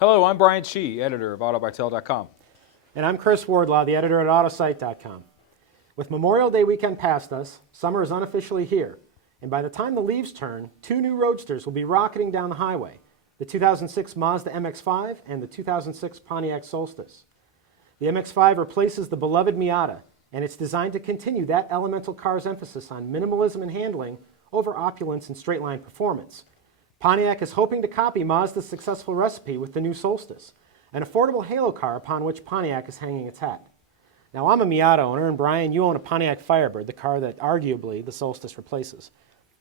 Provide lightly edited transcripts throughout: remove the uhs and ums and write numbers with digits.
Hello, I'm Brian Chee, editor of AutoByTel.com. And I'm Chris Wardlaw, the editor at Autosite.com. With Memorial Day weekend past us, summer is unofficially here. And by the time the leaves turn, two new roadsters will be rocketing down the highway, the 2006 Mazda MX-5 and the 2006 Pontiac Solstice. The MX-5 replaces the beloved Miata, and it's designed to continue that elemental car's emphasis on minimalism and handling over opulence and straight-line performance. Pontiac is hoping to copy Mazda's successful recipe with the new Solstice, an affordable halo car upon which Pontiac is hanging its hat. Now, I'm a Miata owner, and Brian, you own a Pontiac Firebird, the car that arguably the Solstice replaces.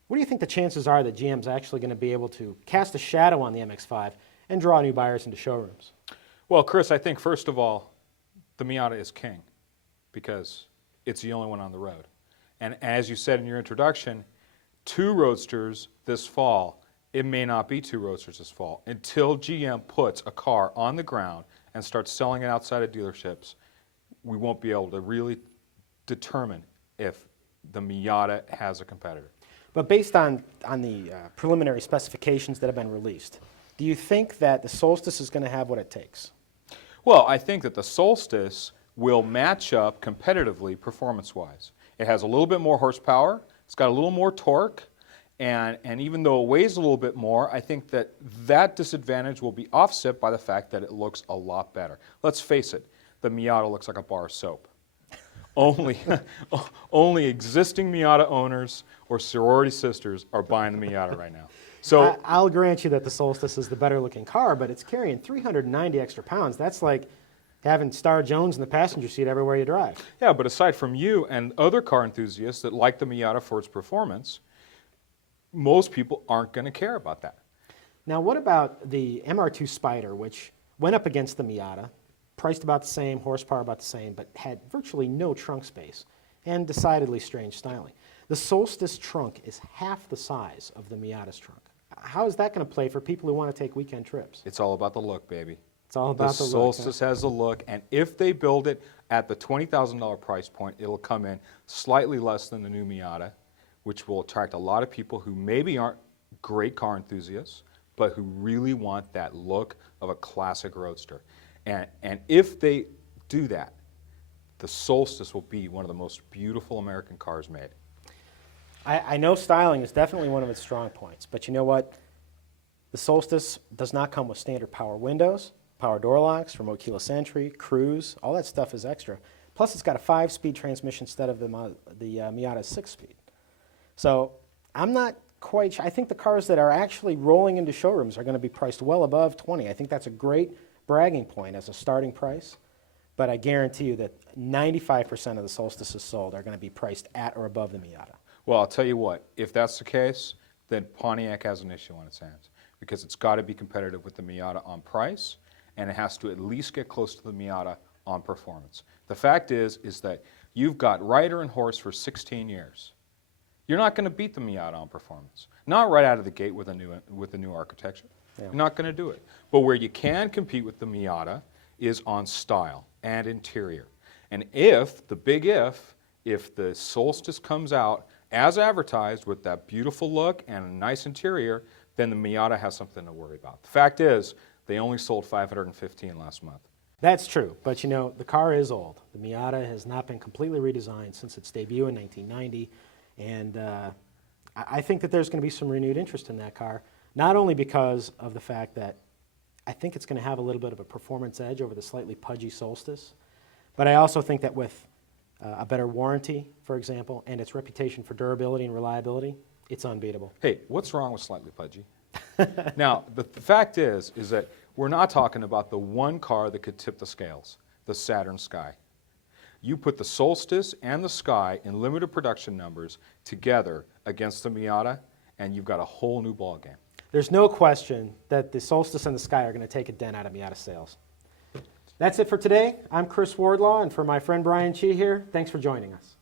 What do you think the chances are that GM's actually going to be able to cast a shadow on the MX-5 and draw new buyers into showrooms? Well, Chris, I think first of all, the Miata is king because it's the only one on the road. And as you said in your introduction, two roadsters this fall. It may not be two roadsters this fall until GM puts a car on the ground and starts selling it outside of dealerships. We won't be able to really determine if the Miata has a competitor. But based on the preliminary specifications that have been released, do you think that the Solstice is going to have what it takes? Well, I think that the Solstice will match up competitively performance-wise. It has a little bit more horsepower, it's got a little more torque, and even though it weighs a little bit more, I think that that disadvantage will be offset by the fact that it looks a lot better. Let's face it, the Miata looks like a bar of soap. Only existing Miata owners or sorority sisters are buying the Miata right now. So I'll grant you that the Solstice is the better looking car, but it's carrying 390 extra pounds. That's like having Star Jones in the passenger seat everywhere you drive. yeah, but aside from you and other car enthusiasts that like the Miata for its performance, most people aren't going to care about that. Now, what about the MR2 Spider, which went up against the Miata, priced about the same, horsepower about the same, but had virtually no trunk space and decidedly strange styling? The Solstice trunk is half the size of the Miata's trunk. How is that going to play for people who want to take weekend trips? It's all about the look, baby. It's all about the look. The Solstice has a look, and if they build it at the $20,000 price point, it'll come in slightly less than the new Miata, which will attract a lot of people who maybe aren't great car enthusiasts, but who really want that look of a classic roadster. And if they do that, the Solstice will be one of the most beautiful American cars made. I know styling is definitely one of its strong points, but you know what? The Solstice does not come with standard power windows, power door locks, remote keyless entry, cruise, all that stuff is extra. Plus, it's got a 5-speed transmission instead of the Miata's 6-speed. So I'm not quite sure. I think the cars that are actually rolling into showrooms are going to be priced well above $20,000. I think that's a great bragging point as a starting price, but I guarantee you that 95% of the Solstices sold are going to be priced at or above the Miata. Well, I'll tell you what, if that's the case, then Pontiac has an issue on its hands because it's got to be competitive with the Miata on price, and it has to at least get close to the Miata on performance. The fact is that you've got rider and horse for 16 years. You're not going to beat the Miata on performance. Not right out of the gate with a new architecture. Yeah. You're not going to do it. But where you can compete with the Miata is on style and interior. And if the Solstice comes out as advertised with that beautiful look and a nice interior, then the Miata has something to worry about. The fact is, they only sold 515 last month. That's true, but you know, the car is old. The Miata has not been completely redesigned since its debut in 1990. And I think that there's going to be some renewed interest in that car, not only because of the fact that I think it's going to have a little bit of a performance edge over the slightly pudgy Solstice, but I also think that with a better warranty, for example, and its reputation for durability and reliability, it's unbeatable. Hey, what's wrong with slightly pudgy? Now, the fact is that we're not talking about the one car that could tip the scales, the Saturn Sky. You put the Solstice and the Sky in limited production numbers together against the Miata, and you've got a whole new ballgame. There's no question that the Solstice and the Sky are going to take a dent out of Miata sales. That's it for today. I'm Chris Wardlaw, and for my friend Brian Chee here, thanks for joining us.